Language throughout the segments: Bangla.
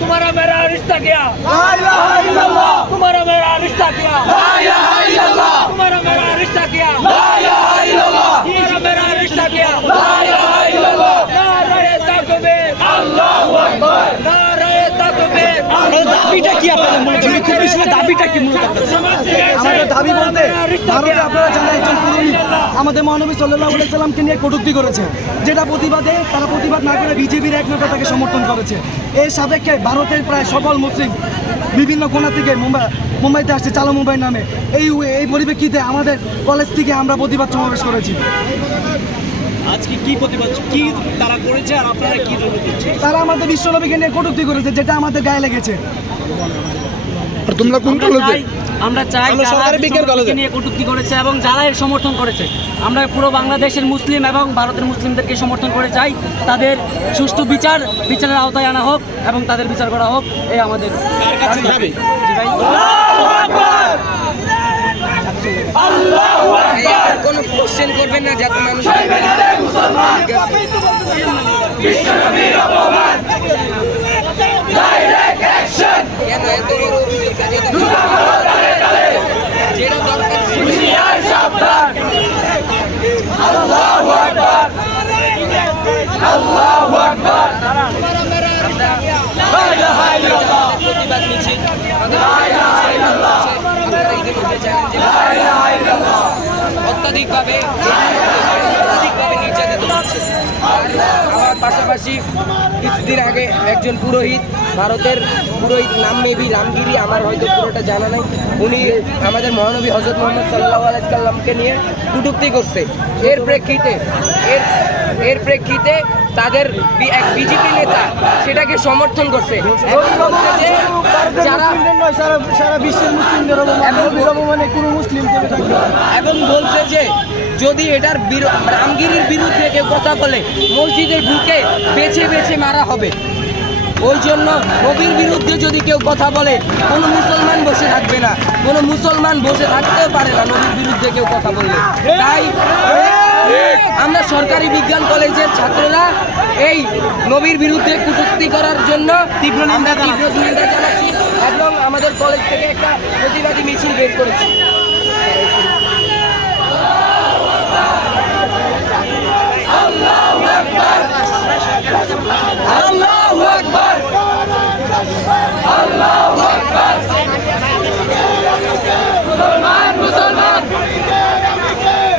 तुम्हारा मेरा रिश्ता क्या, तुम्हारा मेरा रिश्ता क्या, तुम्हारा मेरा रिश्ता क्या, तुम्हारा मेरा रिश्ता क्या, नारे तकबीर, अल्लाहु আকবার, नारे तकबीर। দাবিটা কি আপনাদের মূলত দাবিটা কি মূলত আমাদের দাবি বলতে ভারতে আপনারা জানেন একজন পুরোহিত আমাদের মহানবী সাল্লাল্লাহু আলাইহি সাল্লামকে নিয়ে কটূক্তি করেছে, যেটা প্রতিবাদে তারা প্রতিবাদ না করে বিজেপির এক নেতা তাকে সমর্থন করেছে। এর সাপেক্ষে ভারতের প্রায় সকল মুসলিম বিভিন্ন কোণা থেকে মুম্বাইতে আসছে চালো মুম্বাই নামে। এই পরিপ্রেক্ষিতে আমাদের কলেজ থেকে আমরা প্রতিবাদ সমাবেশ করেছি। আজকে কি প্রতিবাদ কি তারা করেছে আর আপনারা কি জন্য দিচ্ছেন? তারা আমাদের বিশ্বনবীকে নিয়ে কটূক্তি করেছে, যেটা আমাদের গায়ে লেগেছে। আর তোমরা কোন কলেজে? আমরা চাই সরকারি বিজ্ঞান কলেজে নিয়ে কটূক্তি করেছে এবং যারা এর সমর্থন করেছে, আমরা পুরো বাংলাদেশের মুসলিম এবং ভারতের মুসলিমদেরকে সমর্থন করে চাই তাদের সুষ্ঠু বিচারের আওতায় আনা হোক এবং তাদের বিচার করা হোক। এই আমাদের দাবি। কোনো কোশ্চেন করবেন না যাতে মানুষ কেন এত বড় যেটা দরকার প্রতিবাদ মিছিল অত্যাধিকভাবে নির্যাতিত হচ্ছে। আমার পাশাপাশি কিছুদিন আগে একজন পুরোহিত, ভারতের পুরোহিত, নাম মেবি রামগিরি, আমার হয়তো পুরোটা জানা নেই, উনি আমাদের মহানবী হযরত মুহাম্মদ সাল্লাল্লাহু আলাইহি সাল্লামকে নিয়ে কটূক্তি করছে। এর প্রেক্ষিতে তাদের এক বিজেপি নেতা সেটাকে সমর্থন করছে সারা বিশ্বের মুসলিমদের কোনো মুসলিম এবং বলছে যে যদি এটার রামগিরির বিরুদ্ধে কেউ কথা বলে মসজিদে ঢুকে বেছে বেছে মারা হবে। ওই জন্য নবীর বিরুদ্ধে যদি কেউ কথা বলে কোনো মুসলমান বসে থাকবে না, কোনো মুসলমান বসে থাকতেও পারে না নবীর বিরুদ্ধে কেউ কথা বললে। তাই আমরা সরকারি বিজ্ঞান কলেজের ছাত্ররা এই নবীর বিরুদ্ধে কটূক্তি করার জন্য তীব্র নিন্দা জানাচ্ছি এবং আমাদের কলেজ থেকে একটা প্রতিবাদী মিছিল বের করেছি। আল্লাহু আকবার, আল্লাহু আকবার, মুসলমান মুসলমান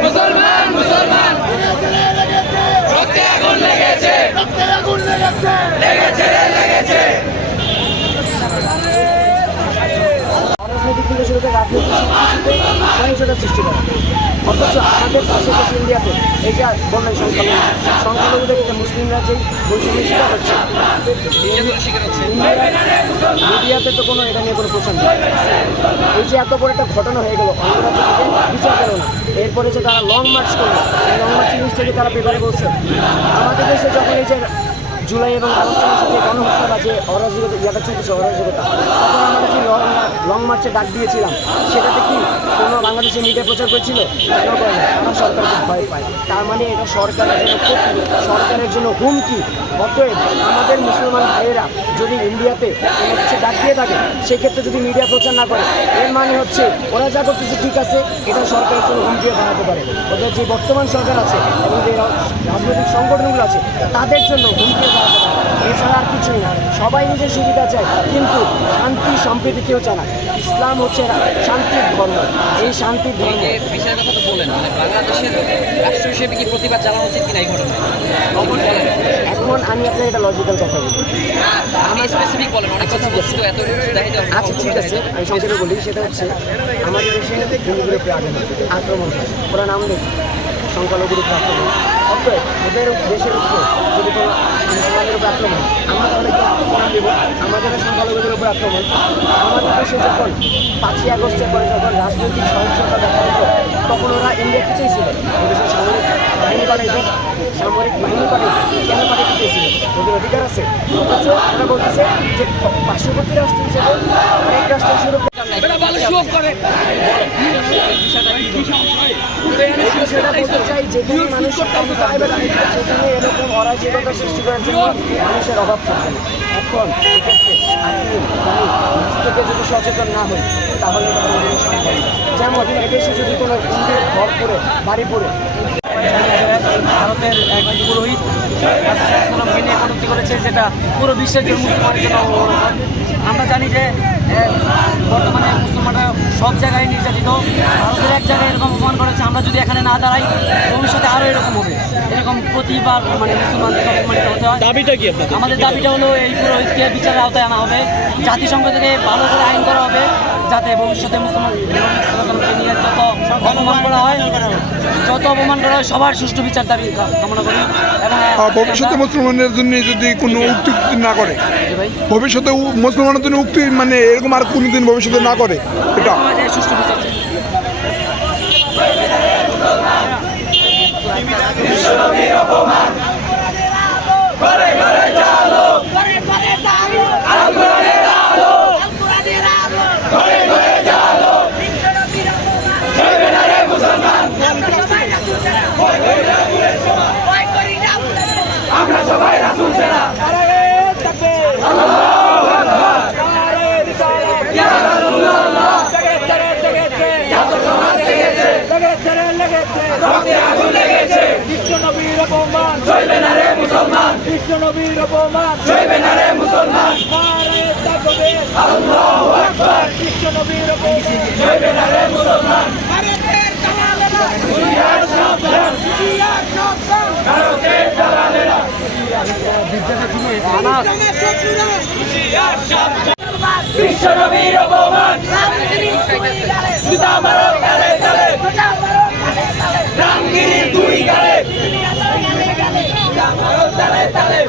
মুসলমান মুসলমান, রক্তে আগুন লেগেছে, লেগেছে লেগেছে। রাজনৈতিক থেকে শুরু করে রাজনৈতিক সহিংসতা সৃষ্টি করা, অথচ আমাদের পাশাপাশি ইন্ডিয়াতে এই যে বললেন সংখ্যালঘুদের মুসলিমরা যে বৈষম্যের শিকার হচ্ছে, মিডিয়াতে তো কোনো এটা নিয়ে কোনো প্রশ্ন নেই। এই যে এত বড় একটা ঘটনা হয়ে গেল, অঙ্গরাজ্য থেকে বিচার পেল না, এরপরে যে তারা লং মার্চ করলো, এই লং মার্চ জিনিসটাকে তারা পেপারে বলছে। আমাদের দেশে যখন এই যে জুলাই এবং আগস্ট মাসে যে গণহত্যা বা যে অরাজকতা ইয়াটা চলতেছে অরাজকতা, তখন আমরা যে লং মার্চে ডাক দিয়েছিলাম, সেটাতে কি কোনো বাংলাদেশের মিডিয়া প্রচার করেছিল? কেন করে না? তারা সরকারকে ভয় পায়। তার মানে এটা সরকারের জন্য ক্ষতি, সরকারের জন্য হুমকি। অতএব আমাদের মুসলমান ভাইয়েরা যদি ইন্ডিয়াতে কোনো কিছু ডাক দিয়ে থাকে, সেক্ষেত্রে যদি মিডিয়া প্রচার না করে, এর মানে হচ্ছে ওরা যা করতেছে ঠিক আছে, এটা সরকারের কোনো হুমকিও বানাতে পারে। ওদের যে বর্তমান সরকার আছে এবং যে রাজনৈতিক সংগঠনগুলো আছে তাদের জন্য হুমকিও বানাতে পারে। এছাড়া আর কিছুই না। সবাই নিজের সুবিধা চায়, কিন্তু শান্তি সম্প্রীতি কেউ চায় না। ইসলাম হচ্ছে শান্তির ধর্ম। এই শান্তির ধর্ম বিষয়ের কথা তো বলেন, মানে বাংলাদেশের রাষ্ট্র হিসেবে কি প্রতিবাদ চালানো উচিত কিনা এই ঘটনায়? এখন আমি আপনার এটা লজিক্যাল কথা বলি, আমি স্পেসিফিক বলেন, অনেক কথা বলছি তো এত আচ্ছা ঠিক আছে, আমি সংক্ষেপে বলি। সেটা হচ্ছে আমাদের দেশে হিন্দুদের উপরে আক্রমণ হয়, ওরা নাম নেই সংখ্যালঘুর উপরে আক্রমণ। অতএব ওদের দেশের উপর যদি কোনো মুসলমানের উপরে আক্রমণ, আমরা তাহলে কি নাম দেবো? আমাদের সংখ্যালঘুদের উপরে আক্রমণ। আমাদের দেশে যখন 5ই আগস্টের পরে যখন রাজনৈতিক সহিংসতা দেখা দিত, তখন ওরা ইন্ডিয়াকে চেয়েছিল ওদেশের সামরিক বাহিনী পাঠাইতো, সামরিক বাহিনী পাঠাইতো। কেন পাঠাইতে চেয়েছিল? ওদের অধিকার আছে। অথচ ওরা বলতেছে যে পার্শ্ববর্তী রাষ্ট্র হিসেবে আরেক রাষ্ট্র হিসেবে সেটা বলতে চাই, যেখানে মানুষ সেখানে এরকম অরাজকতা সৃষ্টি করার জন্য মানুষের অভাব থাকবে না। এখন এক্ষেত্রে আপনি নিজ থেকে যদি সচেতন না হই তাহলে এটা কোনোদিনই সম্ভব না। যেমন এদেশে যদি কোনো মন্দির ঘর পড়ে বাড়ি পড়ে ভারতের এক পুরোহিত রাসূলুল্লাহকে নিয়ে কটূক্তি করেছে, যেটা পুরো বিশ্বের জন্য মুসলমানের জন্য অবমাননা। আমরা জানি যে বর্তমানে মুসলমানরা সব জায়গায় নির্যাতিত, ভারতের এক জায়গায় এরকম অপমান করেছে। আমরা যদি এখানে না দাঁড়াই ভবিষ্যতে আরও এরকম হবে, এরকম প্রতিবার মানে মুসলমানদেরকে অপমানিত হতে হয়। দাবিটা কি আপনাদের? আমাদের দাবিটা হলো এই পুরোহিতকে বিচারের আওতায় আনা হবে, জাতিসংঘ থেকে ভালো করে আইন করা হবে, যাতে ভবিষ্যতে মুসলমানকে নিয়ে যত অপমান করা হয় সবার সুষ্ঠু বিচার দাবি কামনা করি। এবং ভবিষ্যতে মুসলমানদের জন্য যদি কোনো উক্তি না করে, ভাই ভবিষ্যতে মুসলমানের জন্য উক্তি মানে এরকম আর কোনোদিন ভবিষ্যতে না করে, এটা সুষ্ঠু বিচার চাই। আমরা সবাই রাসূল সেনা বিশ্বনবীর অপমান সইবে না রে মুসলমান, বিশ্বনবীর অপমান সইবে না রে মুসলমান। নারে তাকবীর আল্লাহু আকবার, বিশ্বনবীর অপমান সইবে না রে মুসলমান। ভারতের দালালেরা জিহাদ সাবধান, জিহাদ সাবধান, ভারতের দালালেরা বিশ্বনবীর অপমান জুতা মারো গালে গালে, রামগিরির দুই গালে জুতা মারো গালে গালে।